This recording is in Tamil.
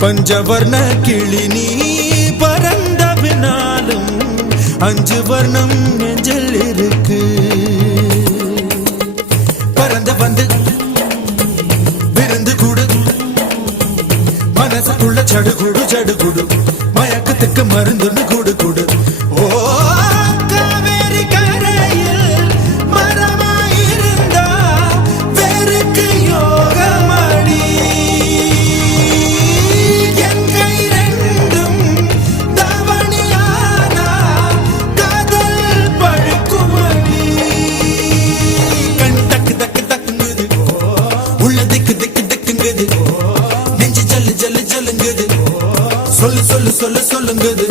பஞ்சவர்ண கிளி நீ பறந்த பின்னாலும் 5 வர்ணம் நெஞ்சில் இருக்கு. பறந்து வந்து விருந்து கூடு மனசுக்குள்ள சடுகுடு சடுகுடு மயக்கத்துக்கு மருந்துன்னு கூடு கூடு. ஓ காவேரி கரையில் மரமாயிருந்தா வேருக்கு யோகமடி. என் கை ரெண்டும் தவணியானா காதல் பழுக்குமடி. கண் தக்கு தக்கு தக்குங்குது உள்ள திக்கு திக்கு திக்குங்குது நெஞ்சு ஜல்லு ஜல்லு ஜல்லுங்குது சொல்லு சொல்லு சொல்லு சொல்லுங்குது.